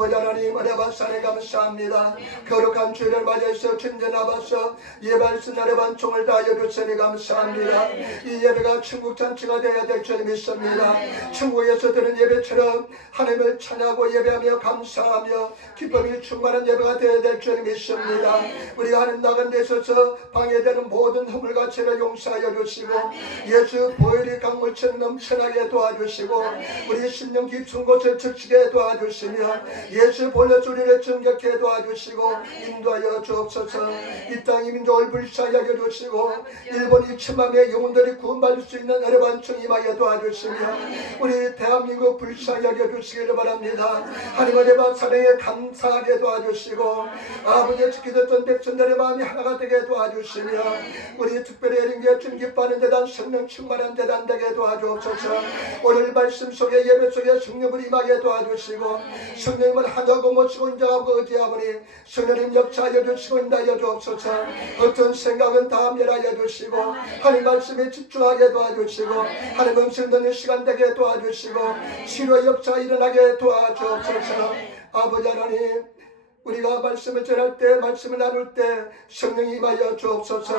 아버지 하나님 은혜 받사네 감사합니다. 거룩한 주일을 맞이해서 천전 앞에서 예발신 날의 반총을 다하여 주시니 감사합니다. 이 예배가 천국 잔치가 되어야 될 줄 믿습니다. 천국에서 드는 예배처럼 하나님을 찬양하고 예배하며 감사하며 기쁨이 충만한 예배가 되어야 될 줄 믿습니다. 우리가 하는 나간 데 있어서 방해되는 모든 허물과 죄를 용서하여 주시고 예수 보혈이 강물처럼 넘쳐나게 도와주시고 우리 심령 깊은 곳을 적시게 도와주시며 예수 본래 소리를 정결케 도와주시고 인도하여 주옵소서. 이 땅 이민족을 불쌍히 여겨주시고 일본 2천만 명의 영혼들이 구원받을 수 있는 은혜반청 임하게 도와주시며 우리 대한민국 불쌍히 여겨주시기를 바랍니다. 하나님의 은혜와 사랑에 감사하게 도와주시고 아버지의 지키셨던 백성들의 마음이 하나가 되게 도와주시며 우리 특별히 에린교회 준 기뻐하는 재단 성령 충만한 재단 되게 도와주옵소서. 오늘 말씀 속에 예배 속에 성령을 임하게 도와주시고 성령님을 하자고 모시고 인정하고 의지하오니 성령님 역사하여 주시고 인도하여 주옵소서. 어떤 생각은 다 멸하여 주시고 하나님 말씀에 집중하게 도와주시고 하나님 음성 듣는 시간 되게 도와주시고 치료 역사 일어나게 도와주옵소서. 아버지 하나님 우리가 말씀을 전할 때 말씀을 나눌 때 성령이 임하여 주옵소서.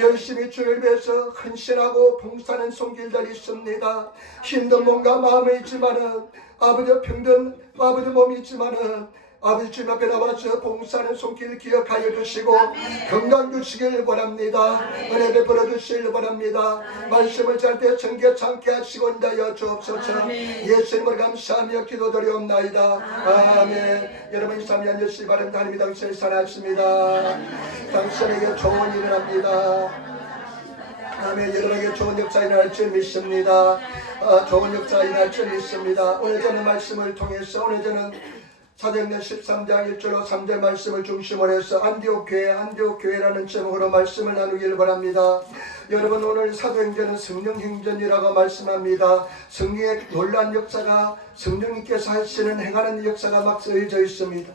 열심히 주를 위해서 헌신하고 봉사하는 손길들이 있습니다. 힘든 몸과 마음이 있지만은 아버지 병든 아버지 몸이 있지만은 아버지 주님 앞에 나와서 봉사하는 손길을 기억하여 주시고 건강 주시길 원합니다. 은혜 베풀어 주시길 원합니다. 말씀을 잘 때 정결찮게 하시고 인도하여 주옵소서. 예수님을 감사하며 기도드리옵나이다. 아멘. 여러분 이 삶이 앉으시기 바랍니다. 하나님이 당신을 사랑하십니다. 당신에게 좋은 일을 합니다. 아멘. 여러분에게 좋은 역사 일어날 줄 믿습니다. 좋은 역사 일어날 줄 믿습니다. 오늘 저는 말씀을 통해서 오늘 저는 사도행전 13장 1절로 3절 말씀을 중심으로 해서 안디옥 교회라는 제목으로 말씀을 나누기를 바랍니다. 여러분 오늘 사도행전은 성령행전이라고 말씀합니다. 성령의 놀라운 역사가 성령님께서 하시는 행하는 역사가 막 쓰여져 있습니다.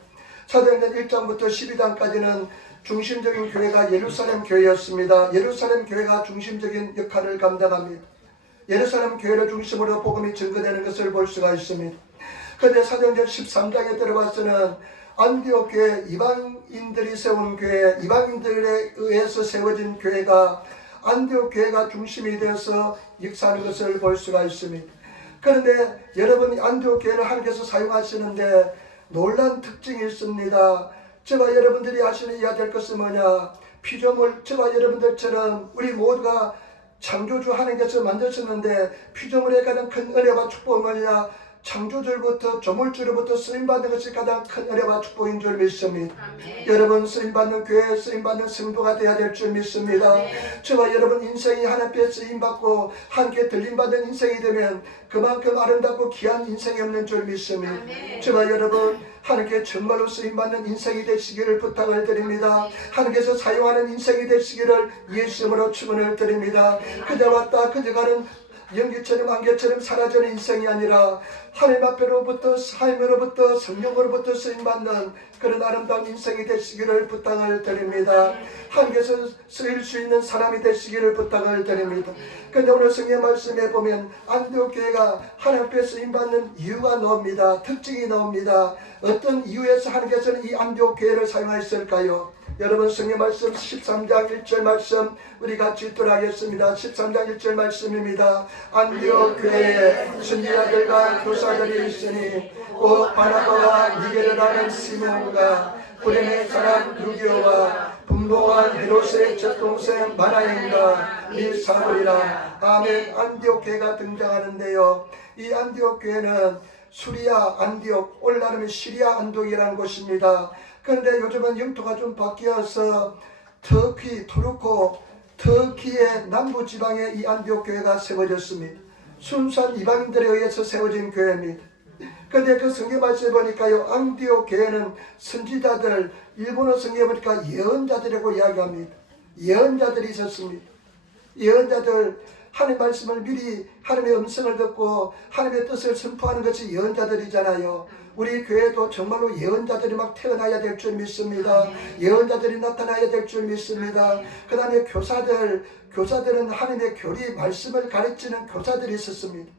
사도행전 1장부터 12장까지는 중심적인 교회가 예루살렘 교회였습니다. 예루살렘 교회가 중심적인 역할을 감당합니다. 예루살렘 교회를 중심으로 복음이 증거되는 것을 볼 수가 있습니다. 그런데 사도행전 13장에 들어가서는 안디옥 교회, 이방인들이 세운 교회, 이방인들에 의해서 세워진 교회가 안디옥 교회가 중심이 되어서 역사하는 것을 볼 수가 있습니다. 그런데 여러분 안디옥 교회를 하나님께서 사용하시는데 놀란 특징이 있습니다. 저와 여러분들이 아셔야 될 것은 뭐냐? 피조물, 저와 여러분들처럼 우리 모두가 창조주 하나님께서 만드셨는데 피조물의 가장 큰 은혜와 축복은 뭐냐? 창조주로부터 조물주로부터 쓰임받는 것이 가장 큰 은혜와 축복인 줄 믿습니다. 여러분 쓰임받는 교회, 쓰임받는 성도가 되어야 될 줄 믿습니다. 저와 여러분 인생이 하나님께 쓰임받고 함께 들림받는 인생이 되면 그만큼 아름답고 귀한 인생이 없는 줄 믿습니다. 저와 여러분 하나님께 정말로 쓰임받는 인생이 되시기를 부탁을 드립니다. 하나님께서 사용하는 인생이 되시기를 예수님으로 축원을 드립니다. 그저 왔다 그저 가는 연기처럼 안개처럼 사라지는 인생이 아니라 하나님 앞에로부터 삶으로부터 성령으로부터 쓰임받는 그런 아름다운 인생이 되시기를 부탁을 드립니다. 하나님께서 쓰일 수 있는 사람이 되시기를 부탁을 드립니다. 그런데 오늘 성경 말씀에 보면 안디옥 교회가 하나님 앞에 쓰임받는 이유가 나옵니다. 특징이 나옵니다. 어떤 이유에서 하나님께서는 이 안디옥 교회를 사용하셨을까요? 여러분 성경 말씀 13장 1절 말씀 우리 같이 읽도록 하겠습니다. 13장 1절 말씀입니다. 안디옥 교회에 선지자들과 교사들이 있으니 곧 바나바와 니게를 하는 시몬과 구레네 사람 루기오와 분봉한 헤롯의 젖동생 마나엘과 이 사울이라. 아멘. 안디옥 교회가 등장하는데요. 이 안디옥 교회는 수리아 안디옥, 오늘날은 시리아 안디옥이라는 곳입니다. 그런데 요즘은 영토가 좀 바뀌어서 터키, 토르코, 터키의 남부지방에 이 안디옥 교회가 세워졌습니다. 순수한 이방인들에 의해서 세워진 교회입니다. 그런데 그 성경 말씀에 보니까요, 안디옥 교회는 선지자들, 일본어 성경에 보니까 예언자들이라고 이야기합니다. 예언자들이 있었습니다. 예언자들, 하나님의 말씀을 미리 하나님의 음성을 듣고 하나님의 뜻을 선포하는 것이 예언자들이잖아요. 우리 교회도 정말로 예언자들이 막 태어나야 될 줄 믿습니다. 예언자들이 나타나야 될 줄 믿습니다. 그 다음에 교사들은 하나님의 교리 말씀을 가르치는 교사들이 있었습니다.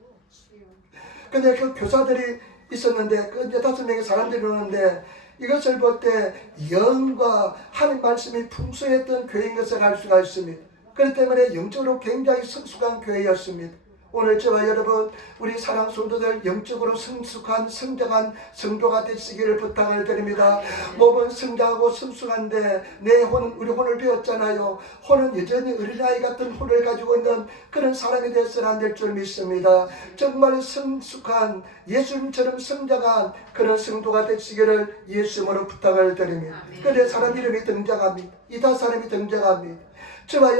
근데 그 교사들이 있었는데 그 이제 5명의 사람들이 오는데 이것을 볼 때 영과 하나님 말씀이 풍성했던 교회인 것을 알 수가 있습니다. 그렇기 때문에 영적으로 굉장히 성숙한 교회였습니다. 오늘 저와 여러분 우리 사랑 성도들 영적으로 성숙한 성장한 성도가 되시기를 부탁을 드립니다. 몸은 성장하고 성숙한데 내 혼은 우리 혼을 배웠잖아요. 혼은 여전히 어린아이 같은 혼을 가지고 있는 그런 사람이 되어서는 안 될 줄 믿습니다. 정말 성숙한 예수님처럼 성장한 그런 성도가 되시기를 예수님으로 부탁을 드립니다. 그런데 사람 이름이 등장합니다. 이다 사람이 등장합니다. 저와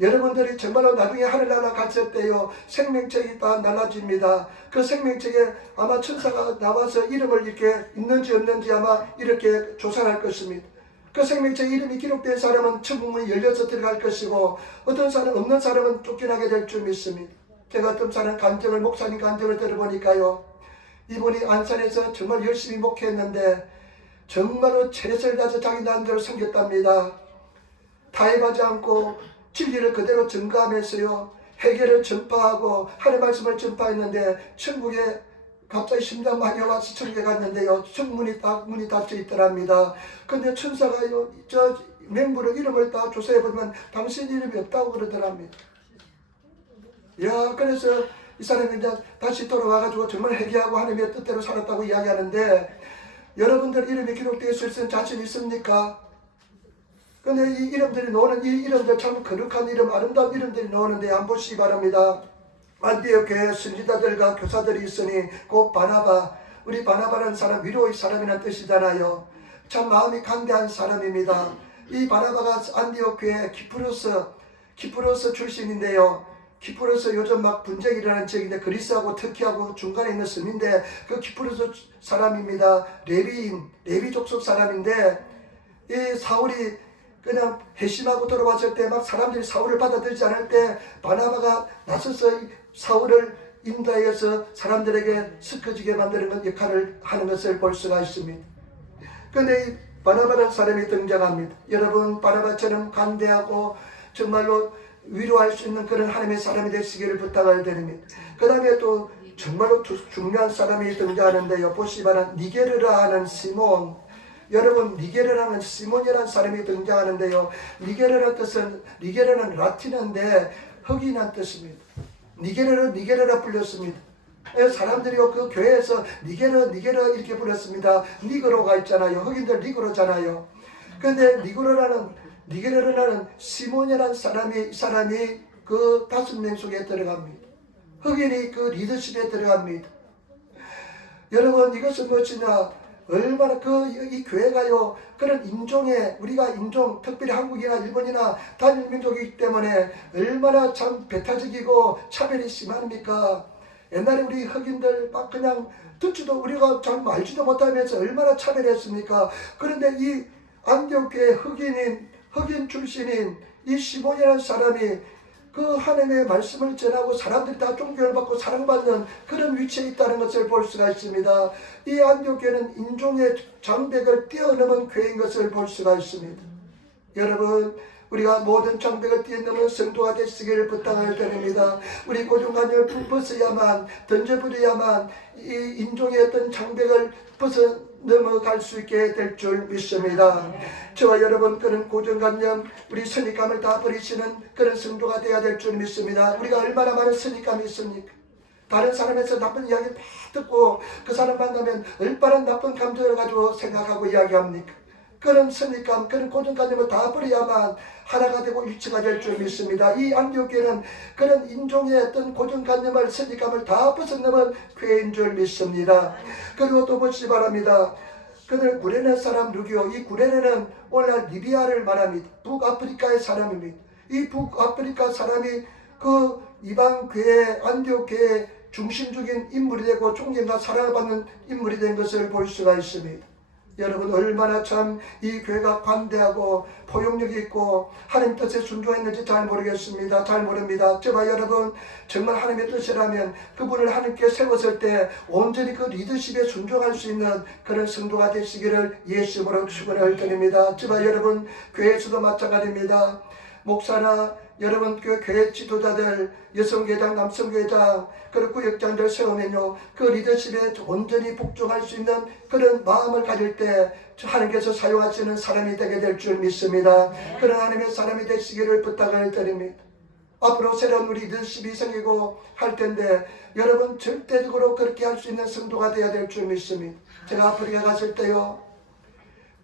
여러분들이 정말로 나중에 하늘나라 갔을 때요 생명책이 다 날라집니다. 그 생명책에 아마 천사가 나와서 이름을 이렇게 있는지 없는지 아마 이렇게 조사할 것입니다. 그 생명책 이름이 기록된 사람은 천국문이 열려서 들어갈 것이고 어떤 사람 없는 사람은 쫓겨나게 될 줄 믿습니다. 제가 어떤 사람 간증을 목사님 간증을 들어보니까요 이분이 안산에서 정말 열심히 목회했는데 정말로 최선을 다해서 자기 나름대로 섬겼답니다. 타협하지 않고 진리를 그대로 증거하면서요 회개를 전파하고 하나님의 말씀을 전파했는데 천국에 갑자기 심장마비가 와서 천국에 갔는데요 문이 닫혀 있더랍니다. 근데 천사가요 저 맹부를 이름을 다 조사해보면 당신 이름이 없다고 그러더랍니다. 야 그래서 이 사람이 이제 다시 돌아와가지고 정말 회개하고 하나님의 뜻대로 살았다고 이야기하는데 여러분들 이름이 기록되어 있을 수 자신 있습니까? 근데 이 이름들이 나오는 이 이름들 참 거룩한 이름 아름다운 이름들이 나오는데 한번 보시기 바랍니다. 안디옥 교회 선지자들과 교사들이 있으니 곧 바나바 우리 바나바라는 사람 위로의 사람이라는 뜻이잖아요. 참 마음이 간대한 사람입니다. 이 바나바가 안디옥 교회 키프로스 출신인데요. 키프로스 요즘 막 분쟁이 일어나는 지역인데 그리스하고 터키하고 중간에 있는 섬인데 그 키프로스 사람입니다. 레위 족속 사람인데 이 사울이 그냥 회심하고 돌아왔을 때 막 사람들이 사울을 받아들이지 않을 때 바나바가 나서서 사울을 인도하여서 사람들에게 스커지게 만드는 역할을 하는 것을 볼 수가 있습니다. 그런데 이 바나바라는 사람이 등장합니다. 여러분 바나바처럼 간대하고 정말로 위로할 수 있는 그런 하나님의 사람이 되시기를 부탁을 드립니다. 그 다음에 또 정말로 중요한 사람이 등장하는데요. 보시면 니게르라 하는 시몬 여러분 니게르라는 시몬이라는 사람이 등장하는데요. 니게르는 라틴어인데 흑인이라는 뜻입니다. 니게르라 불렸습니다. 사람들이 그 교회에서 니게르 이렇게 불렀습니다. 니그로가 있잖아요. 흑인들 니그로잖아요. 그런데 니게르라는 시몬이라는 사람이 그 5명 속에 들어갑니다. 흑인이 그 리더십에 들어갑니다. 여러분 이것은 무엇이냐? 얼마나 이 교회가요 그런 인종에 우리가 인종 특별히 한국이나 일본이나 단일 민족이기 때문에 얼마나 참 배타적이고 차별이 심합니까? 옛날에 우리 흑인들 막 그냥 듣지도 우리가 잘 알지도 못하면서 얼마나 차별했습니까? 그런데 이 안디옥 교회 흑인 출신인 이 시몬이라는 사람이 그 하나님의 말씀을 전하고 사람들이 다 존경을 받고 사랑받는 그런 위치에 있다는 것을 볼 수가 있습니다. 이 안디옥 교회는 인종의 장벽을 뛰어넘은 교회인 것을 볼 수가 있습니다. 여러분 우리가 모든 장벽을 뛰어넘은 성도가 되시기를 부탁을 드립니다. 우리 고정관념을 벗어야만 던져버려야만 이 인종의 어떤 장벽을 넘어갈 수 있게 될 줄 믿습니다. 저와 여러분 그런 고정관념 우리 선입감을 다 버리시는 그런 성도가 되어야 될 줄 믿습니다. 우리가 얼마나 많은 선입감이 있습니까? 다른 사람에서 나쁜 이야기 다 듣고 그 사람 만나면 얼마나 나쁜 감정을 가지고 생각하고 이야기합니까? 그런 선입감, 그런 고정관념을 다 버려야만 하나가 되고 일치가 될 줄 믿습니다. 이 안디옥 교회는 그런 인종의 어떤 고정관념을, 선입감을 다 벗어넘은 교회인 줄 믿습니다. 그리고 또 보시기 바랍니다. 그들 구레네 사람 누기요. 이 구레네는 오늘날 리비아를 말합니다. 북아프리카의 사람입니다. 이 북아프리카 사람이 그 이방 교회, 안디옥 교회의 중심적인 인물이 되고 존경과 사랑을 받는 인물이 된 것을 볼 수가 있습니다. 여러분 얼마나 참 이 교회가 관대하고 포용력이 있고 하나님 뜻에 순종했는지 잘 모르겠습니다. 잘 모릅니다. 저와 여러분 정말 하나님의 뜻이라면 그분을 하나님께 세웠을 때 온전히 그 리더십에 순종할 수 있는 그런 성도가 되시기를 예수님으로 축원을 드립니다. 저와 여러분 교회에서도 마찬가지입니다. 목사나 여러분 그 교회 지도자들, 여성교회장, 남성교회장, 그리고 구역장들 세우면요, 그 리더십에 온전히 복종할 수 있는 그런 마음을 가질 때 하나님께서 사용하시는 사람이 되게 될 줄 믿습니다. 그런 하나님의 사람이 되시기를 부탁을 드립니다. 앞으로 새로운 우리 리더십이 생기고 할 텐데 여러분 절대적으로 그렇게 할 수 있는 성도가 되어야 될 줄 믿습니다. 제가 아프리카 갔을 때요,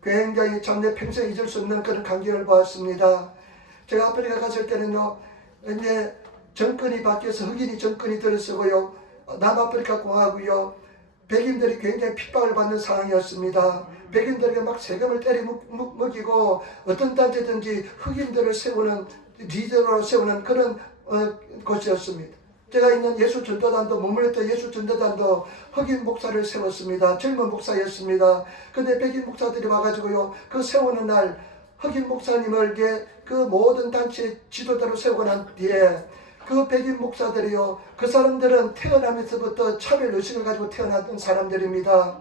굉장히 참 내 평생 잊을 수 없는 그런 광경을 보았습니다. 제가 아프리카 갔을 때는요, 이제 정권이 바뀌어서 흑인이 정권이 들어서고요, 남아프리카 공화국이요, 백인들이 굉장히 핍박을 받는 상황이었습니다. 백인들에게 막 세금을 때려 먹이고 어떤 단체든지 흑인들을 세우는, 리더로 세우는 그런 곳이었습니다. 제가 있는 예수전도단도, 머물렀던 예수전도단도 흑인 목사를 세웠습니다. 젊은 목사였습니다. 근데 백인 목사들이 와가지고요, 그 세우는 날 흑인 목사님을 그 모든 단체 지도자로 세우고 난 뒤에 그 백인 목사들이요, 그 사람들은 태어나면서부터 차별의식을 가지고 태어났던 사람들입니다.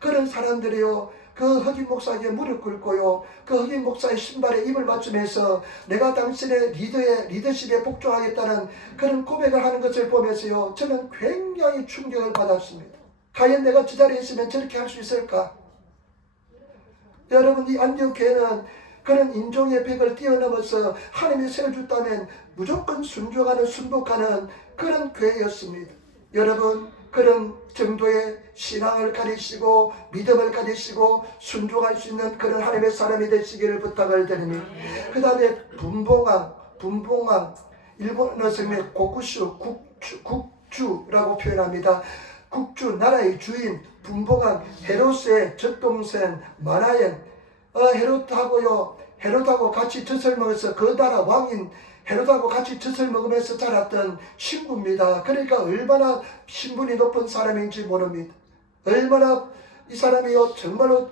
그런 사람들이요, 그 흑인 목사에게 무릎 꿇고요, 그 흑인 목사의 신발에 입을 맞추면서 내가 당신의 리더십에 복종하겠다는 그런 고백을 하는 것을 보면서요, 저는 굉장히 충격을 받았습니다. 과연 내가 저 자리에 있으면 저렇게 할 수 있을까? 여러분, 이 안디옥 교회는 그런 인종의 벽을 뛰어넘어서 하나님이 세워줬다면 무조건 순종하는, 순복하는 그런 교회였습니다. 여러분, 그런 정도의 신앙을 가지시고 믿음을 가지시고 순종할 수 있는 그런 하나님의 사람이 되시기를 부탁을 드립니다. 그 다음에 분봉왕, 일본어 성명 고쿠슈, 국주라고 표현합니다. 국주, 나라의 주인, 분봉왕, 헤롯의 젖동생 마나엔, 헤롯하고 같이 젖을 먹어서 그 나라 왕인 헤롯하고 같이 젖을 먹으면서 자랐던 친구입니다. 그러니까 얼마나 신분이 높은 사람인지 모릅니다. 얼마나 이 사람이요, 정말로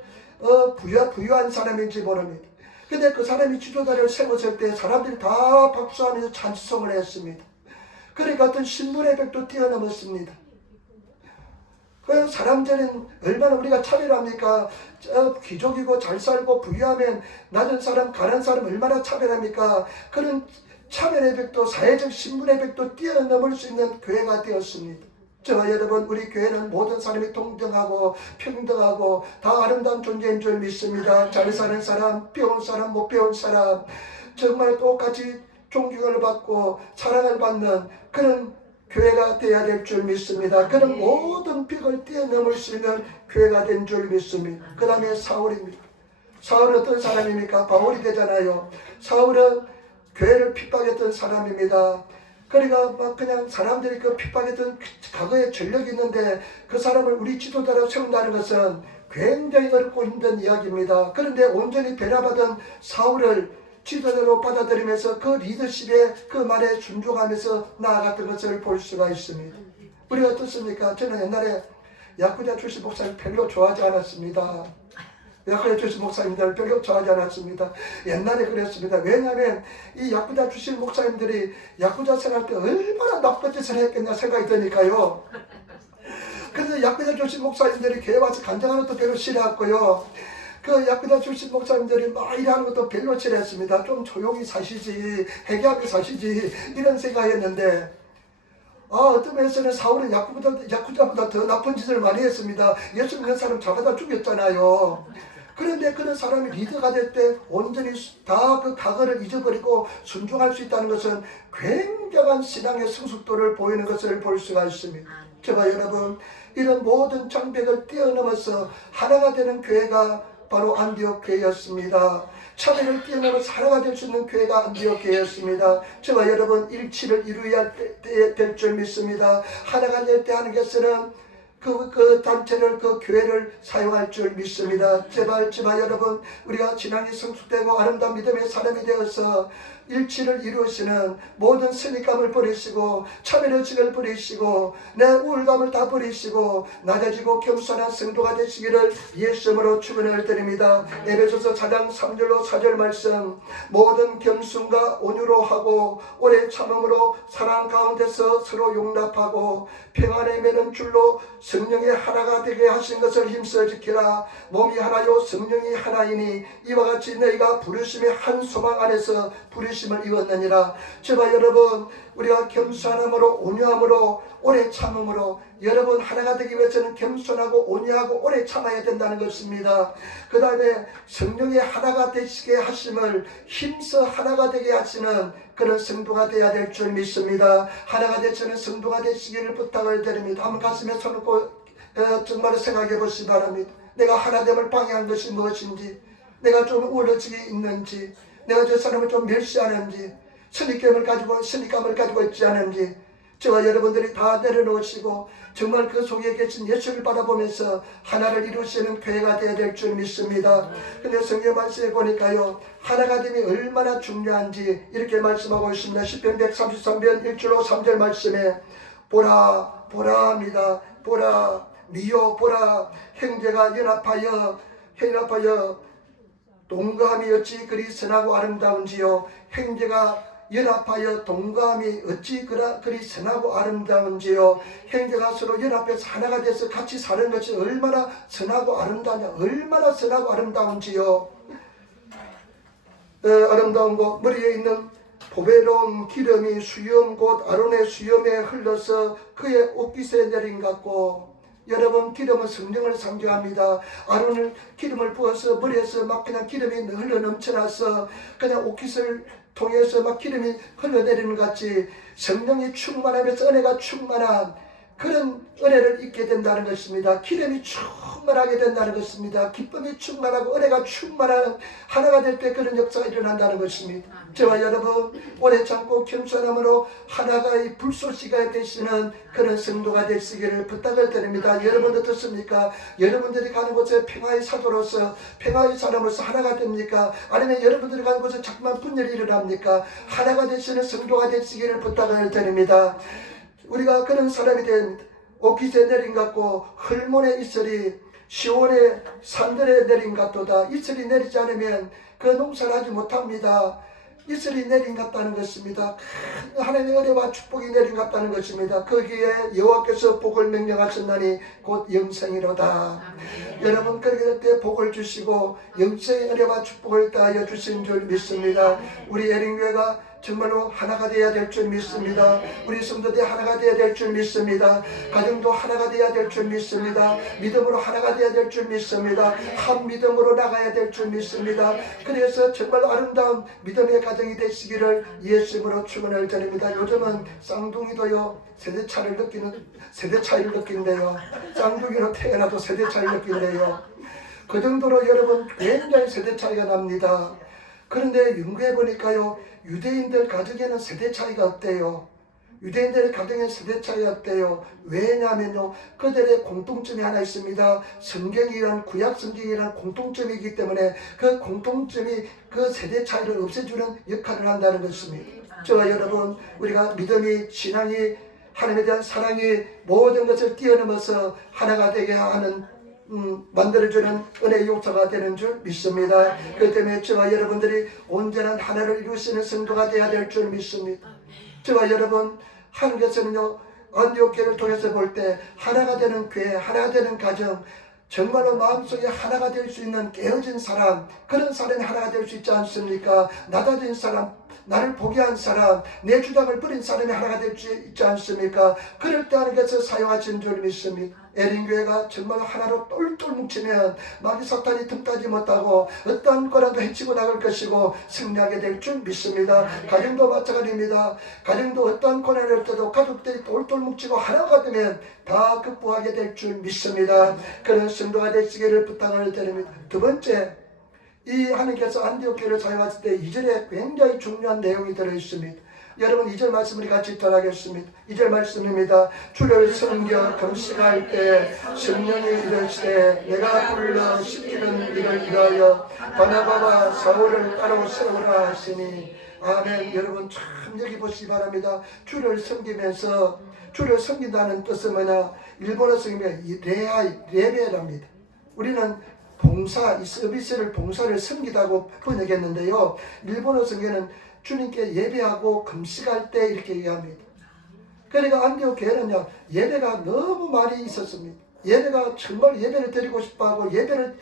부유한 사람인지 모릅니다. 근데 그 사람이 지도자를 세웠을 때 사람들이 다 박수하면서 찬송을 했습니다. 그러니까 어떤 신분의 벽도 뛰어넘었습니다. 그 사람들은 얼마나 우리가 차별합니까? 귀족이고 잘 살고 부유하면 낮은 사람, 가난한 사람 얼마나 차별합니까? 그런 차별의 벽도, 사회적 신분의 벽도 뛰어넘을 수 있는 교회가 되었습니다. 저와 여러분, 우리 교회는 모든 사람이 동등하고 평등하고 다 아름다운 존재인 줄 믿습니다. 잘 사는 사람, 배운 사람, 못 배운 사람, 정말 똑같이 존경을 받고 사랑을 받는 그런 교회가 되어야 될 줄 믿습니다. 그런 모든 벽을 뛰어넘을 수 있는 교회가 된 줄 믿습니다. 그 다음에 사울입니다. 사울은 어떤 사람입니까? 바울이 되잖아요. 사울은 교회를 핍박했던 사람입니다. 그러니까 막 그냥 사람들이 그 핍박했던 과거에 전력이 있는데 그 사람을 우리 지도자로 세운다는 것은 굉장히 어렵고 힘든 이야기입니다. 그런데 온전히 변화받은 사울을 지도자로 받아들이면서 그 리더십에 그 말에 순종하면서 나아갔던 것을 볼 수가 있습니다. 우리가 어떻습니까? 저는 옛날에 야쿠자 출신 목사님 별로 좋아하지 않았습니다. 야쿠자 출신 목사님들 별로 좋아하지 않았습니다. 옛날에 그랬습니다. 왜냐하면 이 야쿠자 출신 목사님들이 야쿠자 생활 때 얼마나 나쁜 짓을 했겠냐 생각이 드니까요. 그래서 야쿠자 출신 목사님들이 교회 와서 간증하는 것도 별로 싫어했고요. 그 야쿠자 출신 목사님들이 막 일하는 것도 별로 싫어했습니다. 좀 조용히 사시지, 회개하며 사시지, 이런 생각했는데, 어떤 면에서는 사울은 야쿠자보다 더 나쁜 짓을 많이 했습니다. 예수 믿는 사람 잡아다 죽였잖아요. 그런데 그런 사람이 리더가 될 때 온전히 다 그 과거를 잊어버리고 순종할 수 있다는 것은 굉장한 신앙의 성숙도를 보이는 것을 볼 수가 있습니다. 저와 여러분, 이런 모든 장벽을 뛰어넘어서 하나가 되는 교회가 바로 안디옥 교회였습니다. 차별을 뛰어넘어 하나가 될 수 있는 교회가 안디옥 교회였습니다. 저와 여러분, 일치를 이루어야 될 줄 믿습니다. 하나가 될 때 하나님께서는 그 단체를, 그 교회를 사용할 줄 믿습니다. 제발 여러분, 우리가 신앙이 성숙되고 아름다운 믿음의 사람이 되어서 일치를 이루시는 모든 선입감을 버리시고 차별의식을 버리시고 내 우울감을 다 버리시고 낮아지고 겸손한 성도가 되시기를 예수님으로 축원을 드립니다. 에베소서 4장 3절로 4절 말씀, 모든 겸손과 온유로 하고 오래 참음으로 사랑 가운데서 서로 용납하고 평안에 매는 줄로 성령이 하나가 되게 하신 것을 힘써 지키라. 몸이 하나요 성령이 하나이니 이와 같이 너희가 부르심의 한 소망 안에서 부르심을 입었느니라. 제발 여러분, 우리가 겸손함으로 온유함으로 오래 참음으로, 여러분 하나가 되기 위해서는 겸손하고 온유하고 오래 참아야 된다는 것입니다. 그 다음에 성령의 하나가 되시게 하심을 힘써 하나가 되게 하시는 그런 성도가 되어야 될 줄 믿습니다. 하나가 되시는 성도가 되시기를 부탁을 드립니다. 한번 가슴에 손을 얹고 정말 생각해 보시기 바랍니다. 내가 하나됨을 방해한 것이 무엇인지, 내가 좀 우월해지게 있는지, 내가 저 사람을 좀 멸시하는지, 선입감을 가지고 있지 않은지, 저와 여러분들이 다 내려놓으시고 정말 그 속에 계신 예수를 바라보면서 하나를 이루시는 교회가 되어야 될 줄 믿습니다. 근데 성경 말씀에 보니까요, 하나가 됨이 얼마나 중요한지 이렇게 말씀하고 있습니다. 시편 133편 1절로 3절 말씀에 보라 보라 합니다. 보라 미요 보라 형제가 연합하여 동거함이 어찌 그리 선하고 아름다운지요. 형제가 연합하여 동거함이 어찌 그리 선하고 아름다운지요. 형제가 서로 연합해서 하나가 돼서 같이 사는 것이 얼마나 선하고 아름다우냐, 얼마나 선하고 아름다운지요. 아름다운 것, 머리에 있는 보배로운 기름이 수염 곧 아론의 수염에 흘러서 그의 옷깃에 내린 같고, 여러분 기름은 성령을 상징합니다. 아론을 기름을 부어서 머리에서 막 그냥 기름이 흘러 넘쳐나서 그냥 옷깃을 통해서 막 기름이 흘러내리는 것 같이 성령이 충만하면서 은혜가 충만한 그런 은혜를 입게 된다는 것입니다. 기름이 충만하게 된다는 것입니다. 기쁨이 충만하고 은혜가 충만한 하나가 될 때 그런 역사가 일어난다는 것입니다. 저와 여러분 오래 참고 겸손함으로 하나가의 불쏘시가 되시는 그런 성도가 되시기를 부탁을 드립니다. 여러분 어떻습니까? 여러분들이 가는 곳에 평화의 사도로서 평화의 사람으로서 하나가 됩니까? 아니면 여러분들이 가는 곳에 자꾸만 분열이 일어납니까? 하나가 되시는 성도가 되시기를 부탁을 드립니다. 우리가 그런 사람이 된 옷깃에 내린 같고 헐몬의 이슬이 시온의 산들에 내린 같도다. 이슬이 내리지 않으면 그 농사를 하지 못합니다. 이슬이 내린 같다는 것입니다. 큰 하나님의 은혜와 축복이 내린 같다는 것입니다. 거기에 여호와께서 복을 명령하셨나니 곧 영생이로다. 여러분 그렇게 될 때 복을 주시고 영생의 은혜와 축복을 따하여 주신 줄 믿습니다. 우리 에린교회가 정말로 하나가 되어야 될 줄 믿습니다. 우리 성도들이 하나가 되어야 될 줄 믿습니다. 가정도 하나가 되어야 될 줄 믿습니다. 믿음으로 하나가 되어야 될 줄 믿습니다. 한 믿음으로 나가야 될 줄 믿습니다. 그래서 정말 아름다운 믿음의 가정이 되시기를 예수님으로 축원을 드립니다. 요즘은 쌍둥이도요 세대 차이를 느낀대요. 쌍둥이로 태어나도 세대 차이를 느낀대요. 그 정도로 여러분 굉장히 세대 차이가 납니다. 그런데 연구해 보니까요, 유대인들 가정에는 세대 차이가 없대요. 유대인들의 가정에 세대 차이가 없대요. 왜냐하면요, 그들의 공통점이 하나 있습니다. 성경이란 구약 성경이란 공통점이기 때문에 그 공통점이 그 세대 차이를 없애주는 역할을 한다는 것입니다. 저와 여러분, 우리가 믿음이, 신앙이, 하나님에 대한 사랑이 모든 것을 뛰어넘어서 하나가 되게 하는 만들어주는 은혜의 요소가 되는 줄 믿습니다. 그렇기 때문에 저와 여러분들이 온전한 하나를 이루시는 성도가 되어야 될 줄 믿습니다. 저와 여러분, 하나님께서는요, 안디옥교회를 통해서 볼 때 하나가 되는 교회, 하나가 되는 가정, 정말로 마음속에 하나가 될 수 있는 깨어진 사람, 그런 사람이 하나가 될 수 있지 않습니까? 낮아진 사람, 나를 포기한 사람, 내 주장을 버린 사람이 하나가 될 수 있지 않습니까? 그럴 때 하나님께서 사용하신 줄 믿습니다. 에린교회가 정말 하나로 똘똘 뭉치면 마귀 사탄이 틈타지 못하고 어떠한 거라도 해치고 나갈 것이고 승리하게 될 줄 믿습니다. 가정도 마찬가지입니다. 가정도 어떠한 고난을 할 때도 가족들이 똘똘 뭉치고 하나가 되면 다 극복하게 될 줄 믿습니다. 그런 성도가 되시기를 부탁을 드립니다. 두 번째, 이 하나님께서 안디옥교회를 사용하실 때 2절에 굉장히 중요한 내용이 들어있습니다. 여러분 2절 말씀을 같이 따라하겠습니다. 2절 말씀입니다. 주를 섬겨 금식할 때 성령이 이르시되 내가 불러 시키는 일을 위하여 바나바와 사울을 따로 세우라 하시니. 아멘. 여러분 참 여기 보시기 바랍니다. 주를 섬기면서, 주를 섬긴다는 뜻은 뭐냐, 일본어 성경에 레베랍니다. 우리는 봉사, 이 서비스를 봉사를 섬기다고 번역했는데요, 일본어 성경에는 주님께 예배하고 금식할 때 이렇게 얘기합니다. 그러니까 안디옥 교회는요, 예배가 너무 많이 있었습니다. 예배가 정말 예배를 드리고 싶어하고 예배를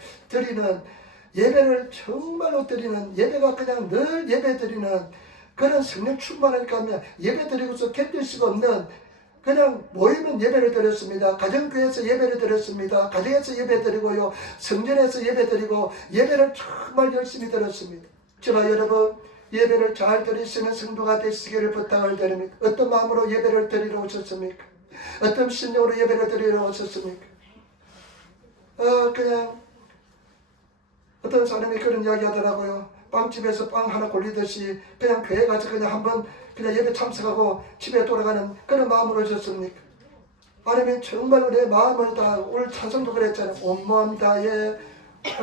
정말로 드리는, 예배가 그냥 늘 예배 드리는 그런 성령 충만하니까 예배 드리고서 견딜 수가 없는, 그냥 모이면 예배를 드렸습니다. 가정교회에서 예배를 드렸습니다. 가정에서 예배 드리고요, 성전에서 예배 드리고 예배를 정말 열심히 드렸습니다. 저와 여러분, 예배를 잘 드리시는 성도가 되시기를 부탁을 드립니다. 어떤 마음으로 예배를 드리러 오셨습니까? 어떤 심령으로 예배를 드리러 오셨습니까? 그냥 어떤 사람이 그런 이야기 하더라고요. 빵집에서 빵 하나 골리듯이 그냥 교회 가서 그냥 한번 그냥 예배 참석하고 집에 돌아가는 그런 마음으로 오셨습니까? 아니면 정말로 내 마음을 다, 오늘 찬송도 그랬잖아요. 온마음 다해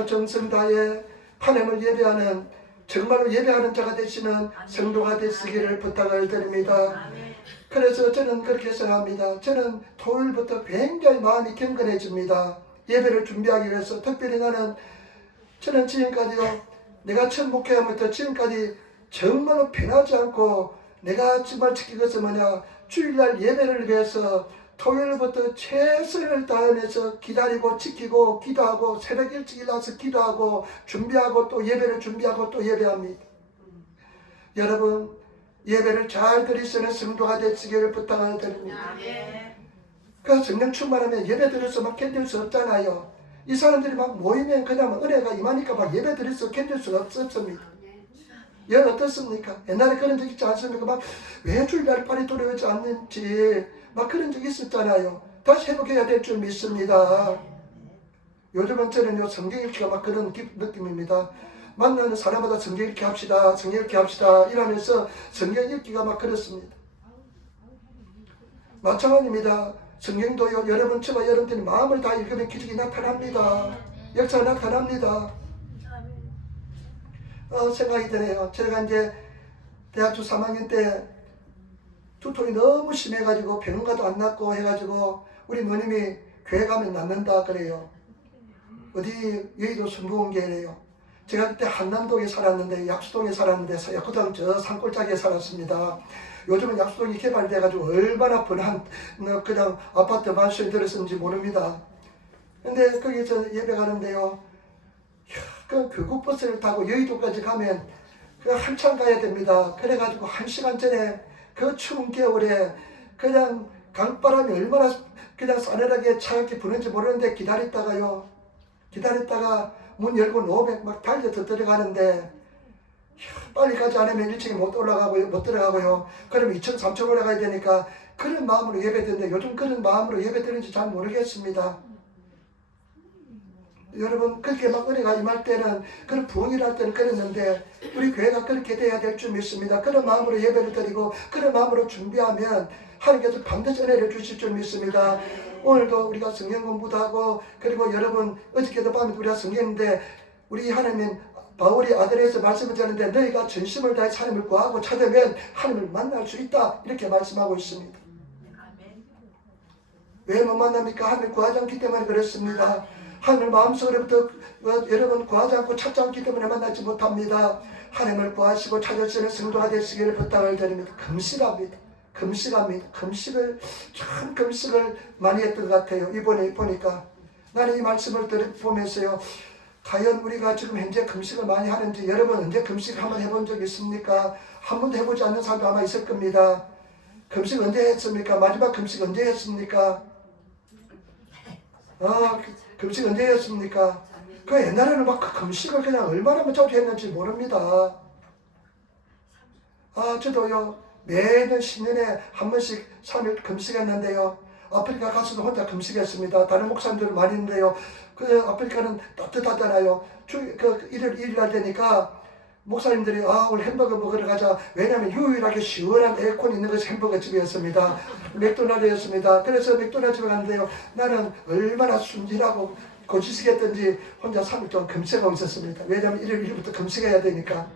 정성 다해 하나님을 예배하는, 정말로 예배하는 자가 되시는 성도가 되시기를 부탁을 드립니다. 그래서 저는 그렇게 생각합니다. 저는 토요일부터 굉장히 마음이 경건해집니다. 예배를 준비하기 위해서. 특별히 저는 지금까지요, 내가 처음 목회하면서 지금까지 정말로 변하지 않고 내가 정말 지킨 것은 뭐냐, 주일날 예배를 위해서 토요일부터 최선을 다하면서 기다리고 지키고 기도하고 새벽 일찍 일어나서 기도하고 준비하고 또 예배를 준비하고 또 예배합니다. 여러분, 예배를 잘 드리시는 성도가 되시기를 부탁을 드립니다. 그 성령 충만하면 예배 드려서 막 견딜 수 없잖아요. 이 사람들이 막 모이면 그냥 은혜가 임하니까 막 예배 드려서 견딜 수가 없었습니다. 여러분 어떻습니까? 옛날에 그런 적 있지 않습니까? 막 왜 주일날 빨리 돌아오지 않는지 막 그런 적 있었잖아요. 다시 회복해야 될 줄 믿습니다. 요즘은 저는요, 성경 읽기가 막 그런 느낌입니다. 만나는 사람마다 성경 읽기 합시다, 성경 읽기 합시다 이러면서 성경 읽기가 막 그렇습니다. 마찬가지입니다. 성경도요, 여러분 저와 여러분들이 마음을 다 읽으면 기적이 나타납니다. 역사가 나타납니다. 생각이 드네요. 제가 이제 대학교 3학년 때 두통이 너무 심해가지고 병원 가도 안 낫고 해가지고 우리 누님이 교회 가면 낫는다 그래요. 어디 여의도 순부원교회래요. 제가 그때 한남동에 살았는데, 약수동에 살았는데, 약수동 저 산골짜기에 살았습니다. 요즘은 약수동이 개발돼가지고 얼마나 번한 그냥 아파트 만션이 들었는지 모릅니다. 근데 거기서 예배 가는데요, 그 교국버스를 타고 여의도까지 가면 그 한참 가야 됩니다. 그래가지고 1시간 전에 그 추운 겨울에 그냥 강바람이 얼마나 그냥 싸늘하게 차갑게 부는지 모르는데 기다렸다가 문 열고 노백 막 달려서 들어가는데, 빨리 가지 않으면 1층에 못 들어가고요. 그럼 2층, 3층 올라가야 되니까 그런 마음으로 예배드는데, 요즘 그런 마음으로 예배드는지 잘 모르겠습니다. 여러분, 그렇게 막 은혜가 임할 때는, 그런 부흥이랄 때는 그랬는데, 우리 교회가 그렇게 돼야 될 줄 믿습니다. 그런 마음으로 예배를 드리고 그런 마음으로 준비하면 하나님께서 반드시 은혜를 주실 줄 믿습니다. 오늘도 우리가 성경 공부도 하고, 그리고 여러분 어저께도 밤에 우리가 성경인데, 우리 하나님은 바울이 아들에서 말씀을 드렸는데, 너희가 전심을 다해 하나님을 구하고 찾으면 하나님을 만날 수 있다, 이렇게 말씀하고 있습니다. 왜 못 만납니까? 하나님을 구하지 않기 때문에 그렇습니다. 하나님을 마음속으로부터 여러분 구하지 않고 찾지 않기 때문에 만나지 못합니다. 하나님을 구하시고 찾으시는 성도가 되시기를 부탁을 드립니다. 금식합니다. 금식을 많이 했던 것 같아요. 이번에 보니까 나는 이 말씀을 보면서요, 과연 우리가 지금 현재 금식을 많이 하는지, 여러분 언제 금식 한번 해본 적 있습니까? 한 번도 해보지 않는 사람도 아마 있을 겁니다. 금식 언제 했습니까? 마지막 금식 언제 했습니까? 금식 언제 했습니까? 그 옛날에는 막 그 금식을 그냥 얼마나 자주 했는지 모릅니다. 저도요, 매년 10년에 한 번씩 3일 금식했는데요. 아프리카 가서도 혼자 금식했습니다. 다른 목사님들은 많이 있는데요. 그 아프리카는 따뜻하잖아요. 일요일날 되니까 목사님들이 오늘 햄버거 먹으러 가자. 왜냐하면 유일하게 시원한 에어컨 있는 것이 햄버거 집이었습니다. 맥도날드였습니다. 그래서 맥도날드 집에 갔는데요, 나는 얼마나 순진하고 고지식했던지 혼자 3일 동안 금식하고 있었습니다. 왜냐하면 일요일부터 금식해야 되니까.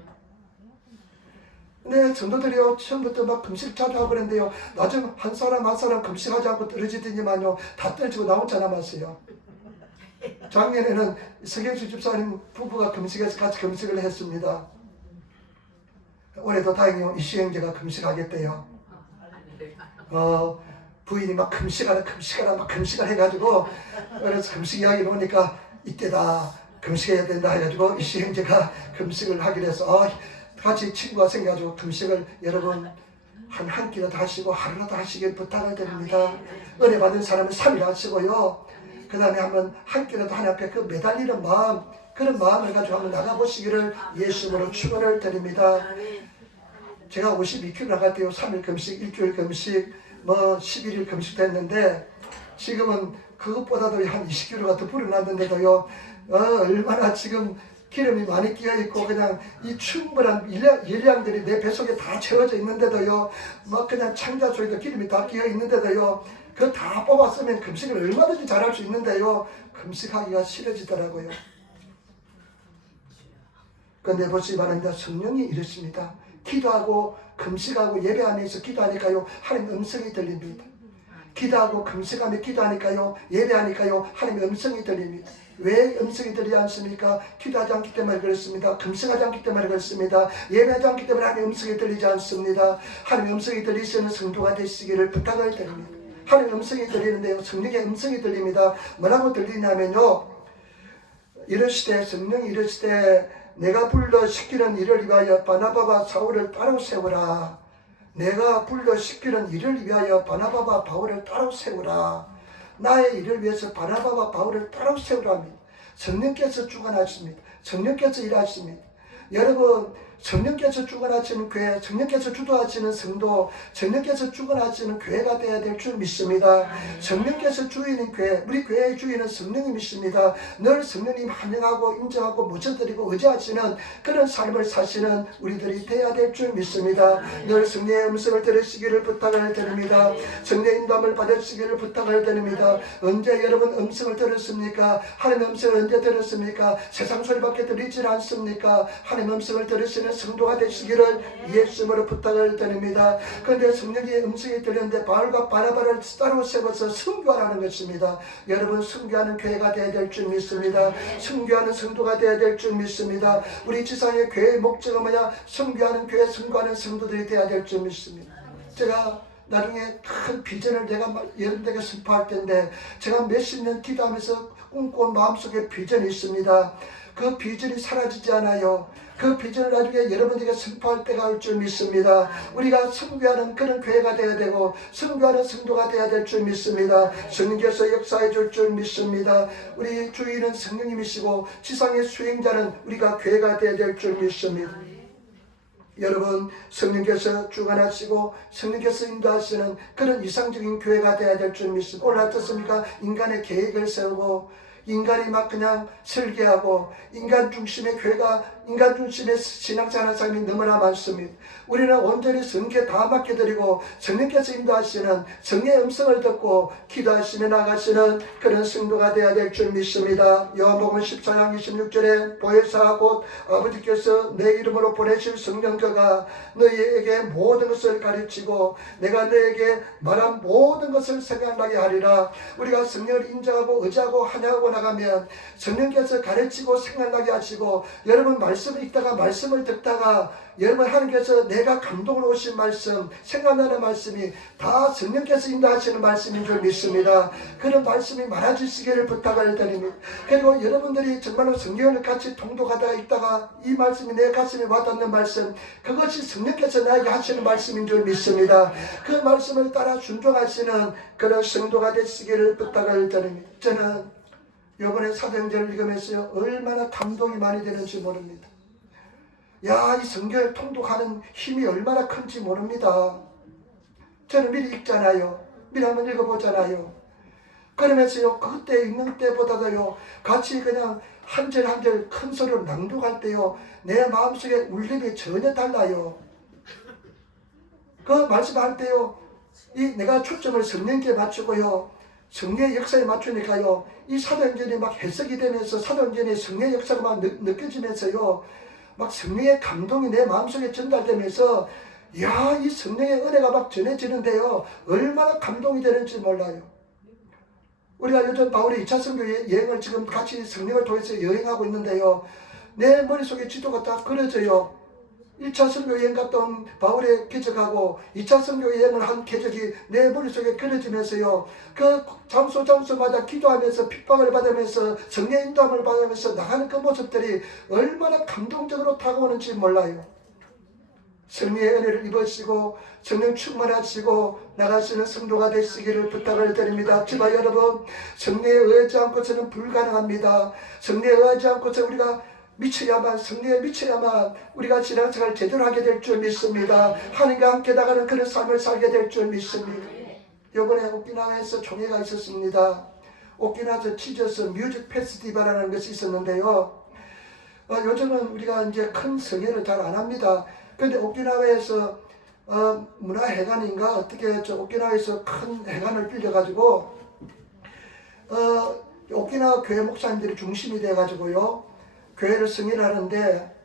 근데 성도들이요, 처음부터 막 금식 자주 하고 그랬는데요, 나중에 한 사람 금식하지 않고 떨어지더니만요, 다 떨어지고 나 혼자 남았어요. 작년에는 서경수 집사님 부부가 금식해서 같이 금식을 했습니다. 올해도 다행히 이시영제가 금식하겠대요. 부인이 막 금식하라 막 금식을 해가지고, 그래서 금식 이야기를 보니까 이때다 금식해야 된다 해가지고 이시 형제가 금식을 하기로 해서 같이 친구가 생겨가지고 금식을 여러분 한 끼라도 하시고 하루라도 하시길 부탁을 드립니다. 은혜 받은 사람은 3일 하시고요. 그 다음에 한번 한 끼라도 하나님께 그 매달리는 마음, 그런 마음을 가지고 한번 나가보시기를 예수님으로 축원을 드립니다. 제가 52kg 나갈 때요 3일 금식, 일주일 금식, 11일 금식도 했는데 지금은 그것보다도 한 20kg가 더 불어났는데도요 얼마나 지금 기름이 많이 끼어있고 그냥 이 충분한 일량들이 내 뱃속에 다 채워져 있는데도요 막 그냥 창자 속에도 기름이 다 끼어있는데도요 그거 다 뽑았으면 금식을 얼마든지 잘할 수 있는데요 금식하기가 싫어지더라고요. 그런데 보시기 바랍니다. 성령이 이러십니다. 기도하고 금식하고 예배하면서 기도하니까요 하나님의 음성이 들립니다. 기도하고 금식하며 기도하니까요 예배하니까요 하나님의 음성이 들립니다. 왜 음성이 들리지 않습니까? 기도하지 않기 때문에 그렇습니다. 금식하지 않기 때문에 그렇습니다. 예배하지 않기 때문에 하나님의 음성이 들리지 않습니다. 하나님의 음성이 들리시는 성도가 되시기를 부탁을 드립니다. 하나님의 음성이 들리는데요 성령의 음성이 들립니다. 뭐라고 들리냐면요 이르시되 성령이 이르시되 내가 불러 시키는 일을 위하여 바나바와 사울을 따로 세우라. 내가 불러 시키는 일을 위하여 바나바와 바울을 따로 세우라. 나의 일을 위해서 바나바와 바울을 따로 세우랍니다. 성령께서 주관하십니다. 성령께서 일하십니다. 여러분 성령께서 주관하시는 교회, 성령께서 주도하시는 성도, 성령께서 주관하시는 교회가 되어야 될 줄 믿습니다. 성령께서 주인인 교회, 우리 교회의 주인은 성령님이십니다. 늘 성령님 환영하고 인정하고 모셔드리고 의지하시는 그런 삶을 사시는 우리들이 되어야 될 줄 믿습니다. 늘 성령의 음성을 들으시기를 부탁을 드립니다. 성령의 인도함을 받으시기를 부탁을 드립니다. 언제 여러분 음성을 들었습니까? 하나님의 음성을 언제 들었습니까? 세상 소리밖에 들리지 않습니까? 하나님의 음성을 들으시는 성도가 되시기를 예수님으로 부탁을 드립니다. 그런데 성령의 음성이 들렸는데 바울과 바나바를 따로 세워서 선교하라는 것입니다. 여러분 선교하는 교회가 되어야 될 줄 믿습니다. 선교하는 성도가 되어야 될 줄 믿습니다. 우리 지상의 교회의 목적은 뭐냐? 선교하는 교회, 선교하는 성도들이 되어야 될 줄 믿습니다. 제가 나중에 큰 비전을 내가 여러분들에게 선포할 텐데 제가 몇십 년 기도하면서 꿈꿔온 마음속에 비전이 있습니다. 그 비전이 사라지지 않아요. 그 비전을 나중에 여러분들에게 선포할 때가 올 줄 믿습니다. 우리가 선교하는 그런 교회가 되어야 되고 선교하는 성도가 되어야 될 줄 믿습니다. 성령께서 역사해 줄 줄 믿습니다. 우리 주인은 성령님이시고 지상의 수행자는 우리가 교회가 되어야 될 줄 믿습니다. 여러분 성령께서 주관하시고 성령께서 인도하시는 그런 이상적인 교회가 되어야 될 줄 믿습니다. 오늘 어떻습니까? 인간의 계획을 세우고 인간이 막 그냥 설계하고 인간 중심의 교회가 인간 중심의 신앙생활하는 사람이 너무나 많습니다. 우리는 온전히 성령께 다 맡겨드리고 성령께서 인도하시는 성령의 음성을 듣고 기도하시며 나가시는 그런 성도가 되어야 될 줄 믿습니다. 요한복음 14장 26절에 보혜사 곧 아버지께서 내 이름으로 보내실 성령 그가 너희에게 모든 것을 가르치고 내가 너희에게 말한 모든 것을 생각나게 하리라. 우리가 성령을 인정하고 의지하고 환영하고 나가면 성령께서 가르치고 생각나게 하시고 여러분 말씀을 읽다가 말씀을 듣다가 여러분 하나님께서 내가 감동을 오신 말씀 생각나는 말씀이 다 성령께서 인도하시는 말씀인 줄 믿습니다. 그런 말씀이 많아지시기를 부탁을 드립니다. 그리고 여러분들이 정말로 성경을 같이 통독하다가 있다가 이 말씀이 내 가슴에 와닿는 말씀 그것이 성령께서 나에게 하시는 말씀인 줄 믿습니다. 그 말씀을 따라 순종하시는 그런 성도가 되시기를 부탁을 드립니다. 저는 이번에 사도행전을 읽으면서 얼마나 감동이 많이 되는지 모릅니다. 야, 이 성경을 통독하는 힘이 얼마나 큰지 모릅니다. 저는 미리 읽잖아요. 미리 한번 읽어보잖아요. 그러면서요, 그때 읽는 때보다도요, 같이 그냥 한 절 한 절 큰 소리로 낭독할 때요, 내 마음속에 울림이 전혀 달라요. 그 말씀할 때요, 내가 초점을 성령께 맞추고요, 성령의 역사에 맞추니까요, 이 사도행전이 막 해석이 되면서 사도행전의 성령의 역사가 막 느껴지면서요, 막 성령의 감동이 내 마음속에 전달되면서 야, 이 성령의 은혜가 막 전해지는데요, 얼마나 감동이 되는지 몰라요. 우리가 요즘 바울의 2차 선교 여행을 지금 같이 성령을 통해서 여행하고 있는데요, 내 머릿속에 지도가 딱 그려져요. 1차 선교 여행 갔다 온 바울의 기적하고 2차 선교 여행을 한 기적이 내 머릿속에 그려지면서요. 그 장소마다 기도하면서 핍박을 받으면서 성령 인도함을 받으면서 나가는 그 모습들이 얼마나 감동적으로 다가오는지 몰라요. 성령의 은혜를 입으시고 성령 충만하시고 나가시는 성도가 되시기를 부탁을 드립니다. 지만 여러분, 성령에 의하지 않고서는 불가능합니다. 성령에 의하지 않고서 우리가 성령에 미쳐야만 우리가 신앙생활을 제대로 하게 될 줄 믿습니다. 하나님과 함께 나가는 그런 삶을 살게 될 줄 믿습니다. 이번에 오키나와에서 총회가 있었습니다. 오키나와에서 치저스 뮤직 페스티벌이라는 것이 있었는데요. 요즘은 우리가 이제 큰 성회를 잘 안 합니다. 그런데 오키나와에서 문화회관인가 어떻게 오키나와에서 큰 회관을 빌려가지고 오키나와 교회 목사님들이 중심이 돼가지고요. 교회를 승인하는데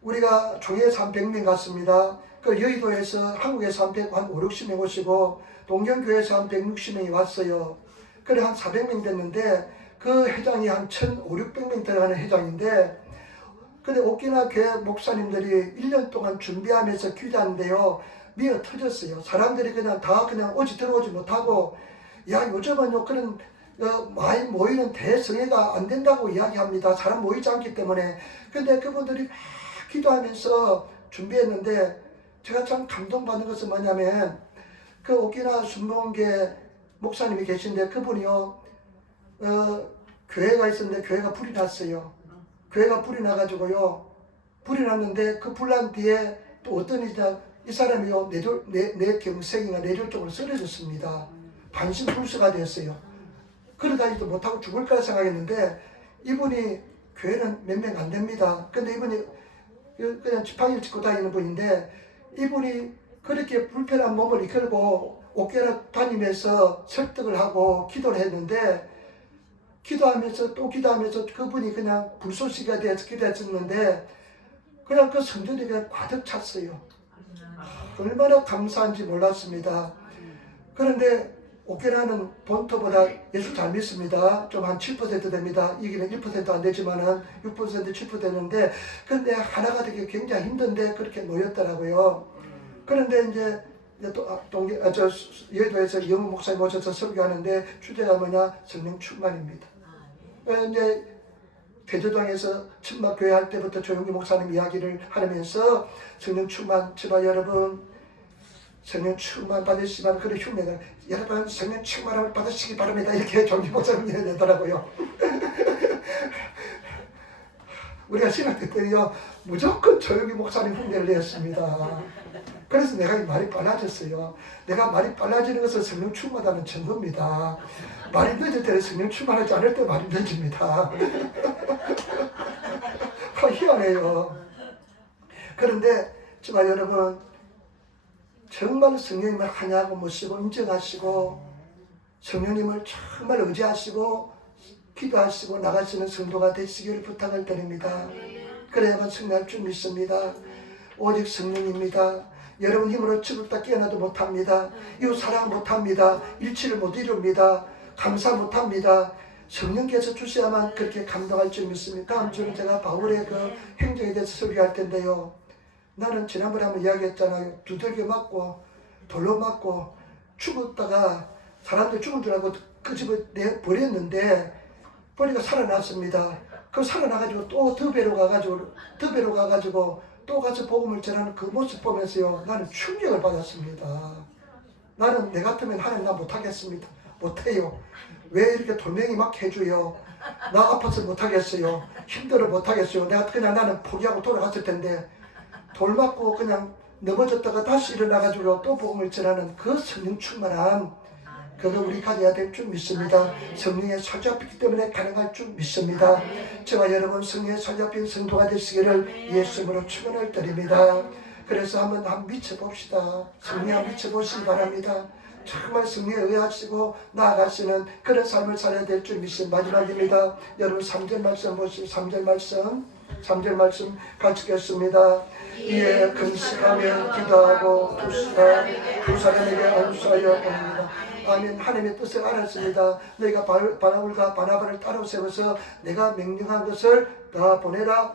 우리가 총회에서 한 100명 갔습니다. 그 여의도에서 한국에서 한 5, 60명 오시고 동경교회에서 한 160명이 왔어요. 그래 한 400명 됐는데 그 회장이 한 1,500, 600명 들어가는 회장인데 근데 오키나와 교회 목사님들이 1년 동안 준비하면서 기도하는데요. 미어 터졌어요. 사람들이 그냥 오지 들어오지 못하고 야 요즘은요 그런 많이 모이는 대성회가 안 된다고 이야기합니다. 사람 모이지 않기 때문에. 근데 그분들이 막 기도하면서 준비했는데 제가 참 감동받는 것은 뭐냐면 그 오키나와 순복음교회 목사님이 계신데 그분이요 교회가 있었는데 교회가 불이 났어요. 교회가 불이 나가지고요. 불이 났는데 그 불난 뒤에 또 어떤 이 사람이요 뇌경색인가 뇌졸중으로 쓰러졌습니다. 반신불수가 됐어요. 걸어다니지도 못하고 죽을 거라 생각했는데 이분이 교회는 몇 명 안 됩니다. 근데 이분이 그냥 지팡이를 짚고 다니는 분인데 이분이 그렇게 불편한 몸을 이끌고 옥교라 다니면서 설득을 하고 기도를 했는데 기도하면서 또 기도하면서 그분이 그냥 불쏘시가 돼서 기도했었는데 그냥 그 성전이 그냥 가득 찼어요. 얼마나 감사한지 몰랐습니다. 그런데 오케라는 본토보다 예수 잘 믿습니다. 좀 한 7% 됩니다. 이기는 1% 안 되지만은 6%, 7% 되는데, 근데 하나가 되기 굉장히 힘든데 그렇게 모였더라고요. 그런데 이제 여의도에서 영웅 목사님 모셔서 설교하는데 주제가 뭐냐? 성령 충만입니다. 이제 대조당에서 천막교회 할 때부터 조용기 목사님 이야기를 하면서 성령 충만, 제발 여러분 성령 충만 받으시면 그런 흉내가 여러분 성령 충만함을 받으시기 바랍니다. 이렇게 조용기 목사님이 되더라고요. 우리가 신학교 때요 무조건 조용기 목사님 흉내를 냈습니다. 그래서 내가 말이 빨라졌어요. 내가 말이 빨라지는 것은 성령 충만하다는 증거입니다. 말이 늦을 때는 성령 충만하지 않을 때 말이 늦습니다. 희한해요. 그런데 정말 여러분 정말 성령님을 하냐고 모시고 인정하시고 성령님을 정말 의지하시고 기도하시고 나가시는 성도가 되시기를 부탁을 드립니다. 그래야만 승리할 줄 믿습니다. 오직 성령입니다. 여러분 힘으로 죽었다 깨어나도 못합니다. 이웃 사랑 못합니다. 일치를 못 이룹니다. 감사 못합니다. 성령께서 주셔야만 그렇게 감동할 줄 믿습니다. 다음 주는 제가 바울의 그 행정에 대해서 설교할 텐데요. 나는 지난번에 한번 이야기했잖아요. 두들겨 맞고 돌로 맞고 죽었다가 사람들 죽은 줄 알고 그 집을 버렸는데 버리가 살아났습니다. 그 살아나가지고 또 더베로 가가지고 또 가서 복음을 전하는 그 모습 보면서요 나는 충격을 받았습니다. 나는 내 같으면 하나님 나 못하겠습니다. 못해요. 왜 이렇게 돌멩이 막 해줘요. 나 아파서 못하겠어요. 힘들어 못하겠어요. 내가 그냥 나는 포기하고 돌아갔을 텐데 돌 맞고 그냥 넘어졌다가 다시 일어나가지고 또 복음을 전하는 그 성령 충만함 그거 우리 가져야 될 줄 믿습니다. 성령의 사로잡히기 때문에 가능할 줄 믿습니다. 저와 여러분 성령의 사로잡힌 성도가 되시기를 예수님으로 축원을 드립니다. 그래서 한번 미쳐봅시다. 성령에 한번 미쳐보시기 바랍니다. 정말 성령에 의하시고 나아가시는 그런 삶을 살아야 될 줄 믿습니다. 마지막입니다. 여러분 3절 말씀 보시고 3절 말씀 같이 읽겠습니다. 이에 금식하며 기도하고 두 사람에게 안수하여 보냅니다. 아멘. 하나님의 뜻을 알았습니다. 너희가 바울과 바나바를 따로 세워서 내가 명령한 것을 다 보내라.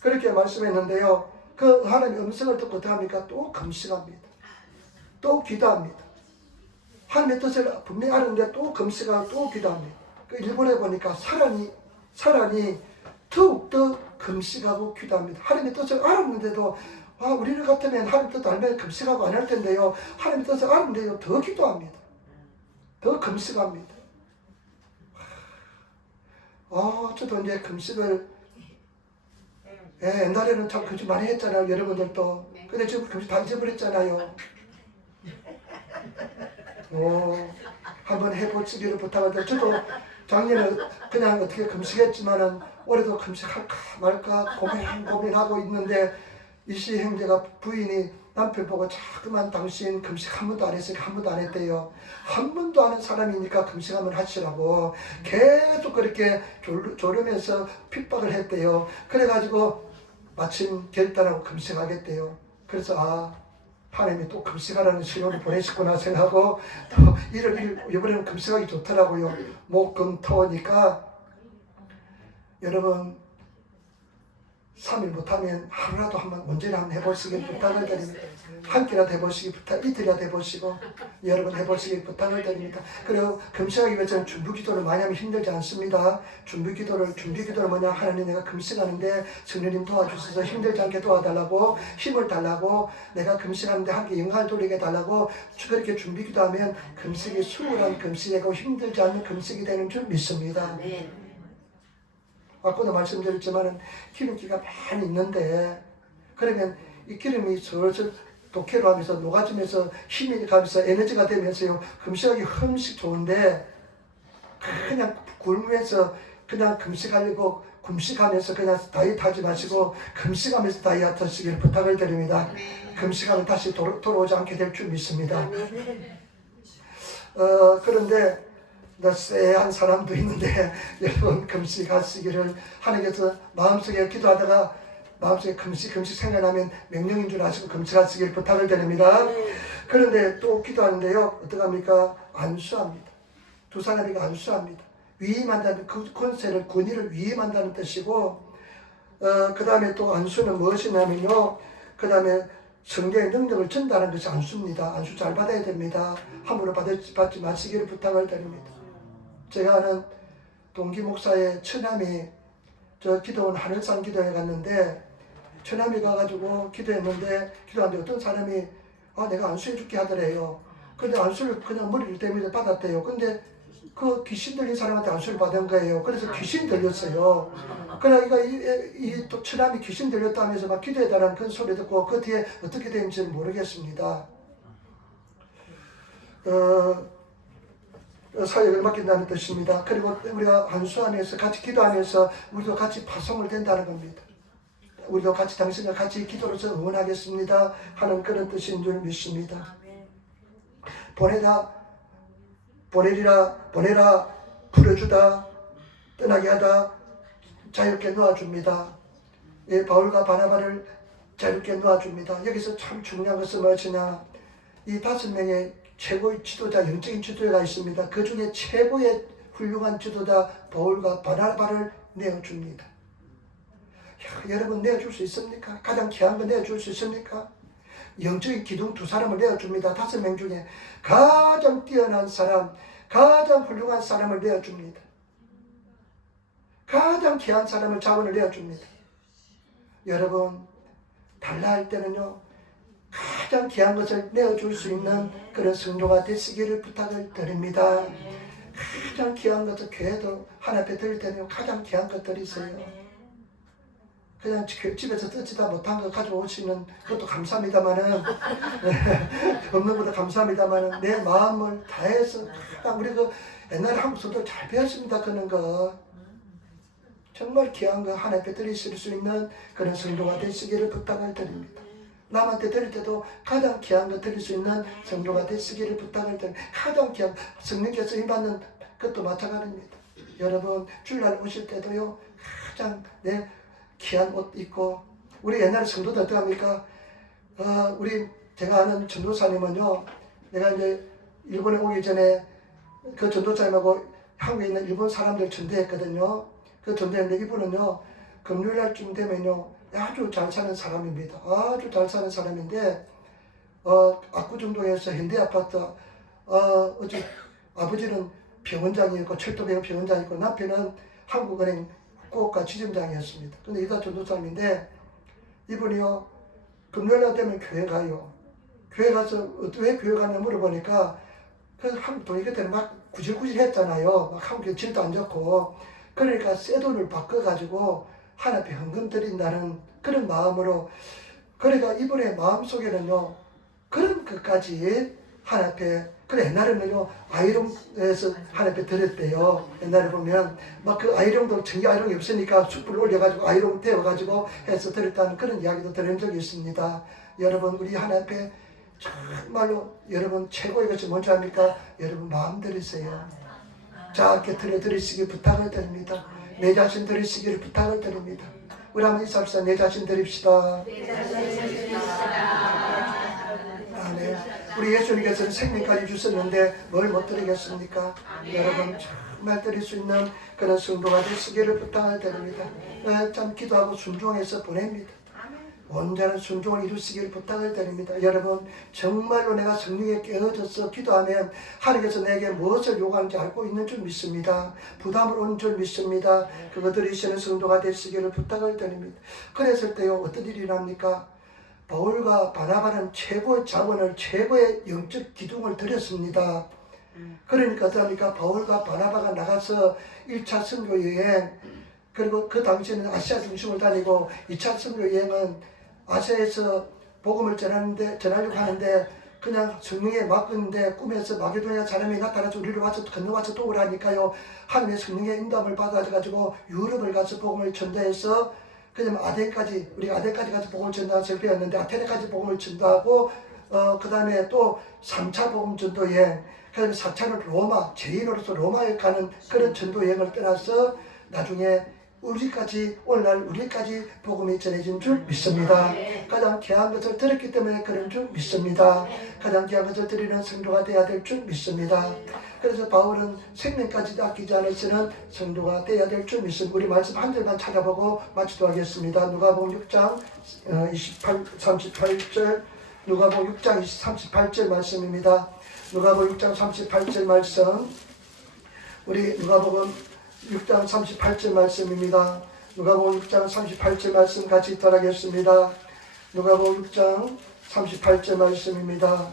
그렇게 말씀했는데요. 그 하나님의 음성을 듣고 어떻게 합니까? 또 금식합니다. 또 기도합니다. 하나님의 뜻을 분명히 아는데 또 금식하고 또 기도합니다. 그 일본에 보니까 사람이 더욱더 금식하고 기도합니다. 하나님의 뜻을 알았는데도 우리를 같으면 하나님의 뜻 알면 금식하고 안 할 텐데요. 하나님의 뜻을 알았는데요. 더 기도합니다. 더 금식합니다. 저도 이제 금식을 옛날에는 참 금식 많이 했잖아요. 여러분들도. 근데 지금 금식 다 잊어버렸잖아요. 한번 해보시기를 부탁하는데 저도 작년에 그냥 어떻게 금식했지만은 올해도 금식할까 말까 고민하고 있는데 이시 형제가 부인이 남편 보고 자꾸만 당신 금식 한 번도 안 했으니까 한 번도 안 했대요. 한 번도 안 한 사람이니까 금식 한번 하시라고 계속 그렇게 조르면서 핍박을 했대요. 그래가지고 마침 결단하고 금식하겠대요. 그래서 하나님이 또 금식하라는 신호를 보내셨구나 생각하고 또 이번에는 금식하기 좋더라고요. 목, 금, 토니까 여러분 3일 못하면 하루라도 한번 언제나 한번 해보시길 부탁을 드립니다. 한 끼라도 해보시기 이틀이라도 해보시고 여러분 해보시길 부탁을 드립니다. 그리고 금식하기 위해서는 준비기도를 많이 하면 힘들지 않습니다. 준비기도를 뭐냐, 하나님 내가 금식하는데 성령님 도와주셔서 힘들지 않게 도와달라고 힘을 달라고 내가 금식하는데 함께 영광을 돌리게 달라고 그렇게 준비기도 하면 금식이 수월한 금식이고 힘들지 않는 금식이 되는 줄 믿습니다. 아까도 말씀드렸지만 기름기가 많이 있는데 그러면 이 기름이 슬슬 독해로 하면서 녹아지면서 힘이 가면서 에너지가 되면서요. 금식하기 흠식 좋은데 그냥 굶으면서 그냥 금식하려고 금식하면서 그냥 다이어트 하지 마시고 금식하면서 다이어트 하시기를 부탁을 드립니다. 금식하면 다시 돌아오지 않게 될 줄 믿습니다. 그런데 쎄한 사람도 있는데 여러분 금식하시기를 하나님께서 마음속에 기도하다가 마음속에 금식 생각나면 명령인 줄 아시고 금식하시기를 부탁을 드립니다. 그런데 또 기도하는데요. 어떡합니까? 안수합니다. 두 사람이 안수합니다. 위임한다는 그 권세를 권위를 위임한다는 뜻이고 그 다음에 또 안수는 무엇이냐면요. 그 다음에 성령의 능력을 준다는 것이 안수입니다. 안수 잘 받아야 됩니다. 함부로 받지 마시기를 부탁을 드립니다. 제가 아는 동기 목사의 처남이 기도원 하늘산 기도회 갔는데 처남이 가가지고 기도했는데 어떤 사람이 내가 안수해 줄게 하더래요. 근데 안수를 그냥 머리를 대면서 받았대요. 근데 그 귀신 들린 사람한테 안수를 받은 거예요. 그래서 귀신이 들렸어요. 그러니까 이 또 처남이 귀신 들렸다면서 막 기도해달라는 그런 소리 듣고 그 뒤에 어떻게 되는지는 모르겠습니다. 사역을 맡긴다는 뜻입니다. 그리고 우리가 안수하면서 같이 기도하면서 우리도 같이 파송을 된다는 겁니다. 우리도 같이 당신과 같이 기도로서 응원하겠습니다 하는 그런 뜻인 줄 믿습니다. 보내라, 부려주다, 떠나게 하다, 자유롭게 놓아줍니다. 바울과 바나바를 자유롭게 놓아줍니다. 여기서 참 중요한 것은 무엇이냐, 이 5명의 최고의 지도자, 영적인 지도자가 있습니다. 그 중에 최고의 훌륭한 지도자 바울과 바나바를 내어줍니다. 여러분 내어줄 수 있습니까? 가장 귀한 거 내어줄 수 있습니까? 영적인 기둥 2사람을 내어줍니다. 5명 중에 가장 뛰어난 사람, 가장 훌륭한 사람을 내어줍니다. 가장 귀한 사람을 자원을 내어줍니다. 여러분 달라 할 때는요, 가장 귀한 것을 내어줄 수 있는 그런 성도가 되시기를 부탁을 드립니다. 가장 귀한 것을 교회도 하나 앞에 드릴 때는 가장 귀한 것들이 있어요. 그냥 집에서 쓰지다 못한 거 가져오시는 것도 감사합니다만은 없는 것도 감사합니다만은 내 마음을 다해서 우리 그 옛날에 한국 성도 잘 배웠습니다. 그런 거 정말 귀한 거 하나 앞에 드리실 수 있는 그런 성도가 되시기를 부탁을 드립니다. 남한테 드릴 때도 가장 귀한 거 드릴 수 있는 성도가 되시기를 부탁을 드립니다. 가장 귀한 성령께서 힘받는 것도 마찬가지입니다. 여러분 주일날 오실 때도요, 가장 귀한 옷 입고, 우리 옛날에 성도들 어떻게 합니까? 제가 아는 전도사님은요, 내가 이제 일본에 오기 전에 그 전도사님하고 한국에 있는 일본 사람들 전도했거든요. 그 전도했는데 이분은요, 금요일날쯤 되면요 아주 잘 사는 사람입니다. 아주 잘 사는 사람인데 압구정동에서 현대아파트 어제 아버지는 병원장이었고 철도병원 병원장이었고 남편은 한국은행 국가 지점장이었습니다. 근데 이다 전도사님인데 이분이요 금요일날 되면 교회 가요. 교회 가서 왜 교회 가냐 물어보니까 그 한국 돈이 그때는 막 구질구질 했잖아요. 막 한국에 질도 안 좋고 그러니까 새 돈을 바꿔가지고 하나님께 헌금 드린다는 그런 마음으로 그러니까 이분의 마음속에는요 그런 것까지 하나님께 그래 옛날에는요 아이롱에서 하나님께 드렸대요. 옛날에 보면 막 그 아이롱도 전기 아이롱이 없으니까 숯불을 올려가지고 아이롱 데워가지고 해서 드렸다는 그런 이야기도 들은 적이 있습니다. 여러분 우리 하나님께 정말로 여러분 최고의 것이 뭔지 압니까? 여러분 마음 들이세요. 작게 드리시기 부탁을 드립니다. 내 자신 드리시기를 부탁을 드립니다. 우리 한번 인사합시다. 내 자신 드립시다. 아멘. 우리 예수님께서는 생명까지 주셨는데 뭘 못 드리겠습니까? 여러분 정말 드릴 수 있는 그런 성도가 되시기를 부탁을 드립니다. 참 기도하고 순종해서 보냅니다. 온전한 순종을 이루시기를 부탁을 드립니다. 여러분 정말로 내가 성령에 깨어져서 기도하면 하나님께서 내게 무엇을 요구하는지 알고 있는 줄 믿습니다. 부담을 오는 줄 믿습니다. 그거 들으시는 성도가 되시기를 부탁을 드립니다. 그랬을 때요 어떤 일이 일어납니까? 바울과 바나바는 최고의 자원을 최고의 영적 기둥을 드렸습니다. 그러니까 어떡합니까? 바울과 바나바가 나가서 1차 선교 여행 그리고 그 당시에는 아시아 중심을 다니고 2차 선교 여행은 아시아에서 복음을 전하려고 하는데 그냥 성령에 맡겼는데 꿈에서 마게도냐 사람이 나타나서 우리를 와서 건너와서 도우라 하니까요 하나님의 성령의 인도함을 받아가지고 유럽을 가서 복음을 전도해서 그냥 아덴까지 우리가 아덴까지 가서 복음을 전도해서 배웠는데 아테네까지 복음을 전도하고 그 다음에 또 3차 복음 전도 여행 그 다음에 4차는 로마 제인으로서 로마에 가는 그런 전도 여행을 떠나서 나중에 우리까지 오늘날 우리까지 복음이 전해진 줄 믿습니다. 가장 귀한 것을 들었기 때문에 그런 줄 믿습니다. 가장 귀한 것을 드리는 성도가 되어야 될 줄 믿습니다. 그래서 바울은 생명까지도 아끼지 않을 쓰는 성도가 되어야 될 줄 믿습니다. 우리 말씀 한 절만 찾아보고 마치도록 하겠습니다. 누가복음 6장 38절 누가복음 6장 38절 말씀입니다. 누가복음 6장 38절 말씀 우리 누가복음 6장 38절 말씀입니다. 누가복음 6장 38절 말씀 같이 읽도록 하겠습니다. 누가복음 6장 38절 말씀입니다.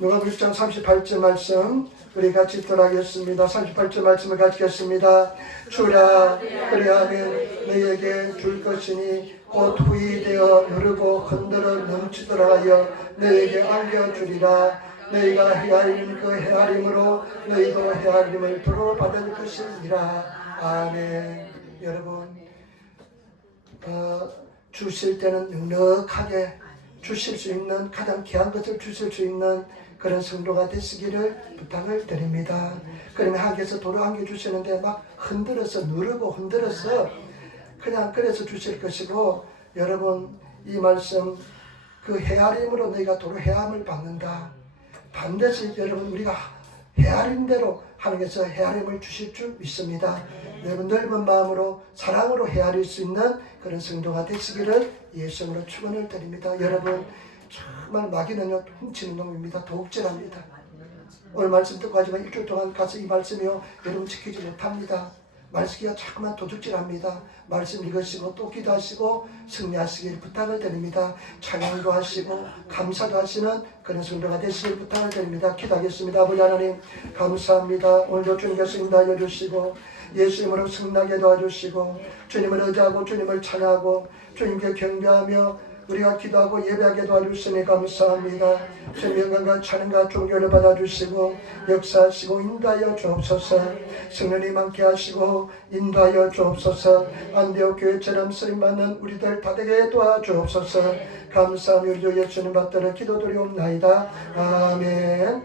누가복음 6장 38절 말씀 우리 같이 읽도록 하겠습니다. 38절 말씀을 같이 읽겠습니다. 주라 그리하면 너희에게 줄 것이니 곧 후이 되어 누르고 건드려 넘치도록 하여 너희에게 안겨주리라. 너희가 헤아리는 그 헤아림으로 너희도 헤아림을 도로 받을 것이니라. 아멘. 여러분 주실 때는 넉넉하게 주실 수 있는 가장 귀한 것을 주실 수 있는 그런 성도가 되시기를 부탁을 드립니다. 그러면 하나님께서 도로 안겨주시는데 막 흔들어서 누르고 흔들어서 그냥 그래서 주실 것이고 여러분 이 말씀 그 헤아림으로 너희가 도로 헤아림을 받는다. 반드시 여러분 우리가 헤아린 대로 하나님께서 헤아림을 주실 줄 믿습니다. 여러분 넓은 마음으로 사랑으로 헤아릴 수 있는 그런 성도가 되시기를 예수님으로 축원을 드립니다. 여러분 정말 마귀는요 훔치는 놈입니다. 도둑질합니다. 오늘 말씀 듣고 하지만 일주일 동안 가서 이 말씀이요 여러분 지키지 못합니다. 말씀기가 자꾸만 도둑질합니다. 말씀 읽으시고 또 기도하시고 승리하시길 부탁을 드립니다. 찬양도 하시고 감사도 하시는 그런 성도가 되시길 부탁을 드립니다. 기도하겠습니다. 아버지 하나님 감사합니다. 오늘도 주님께서 인도하여 주시고 예수님으로 승리하게 도와주시고 주님을 의지하고 주님을 찬양하고 주님께 경배하며 우리가 기도하고 예배하게 도와주시니 감사합니다. 주님 영광과 찬양과 존귀를 받아주시고 역사하시고 인도하여 주옵소서. 성령님 함께 하시고 인도하여 주옵소서. 안디옥 교회처럼 쓰임받는 우리들 다 되게 도와주옵소서. 감사하며 우리 주 예수님 받들어 기도드리옵나이다. 아멘.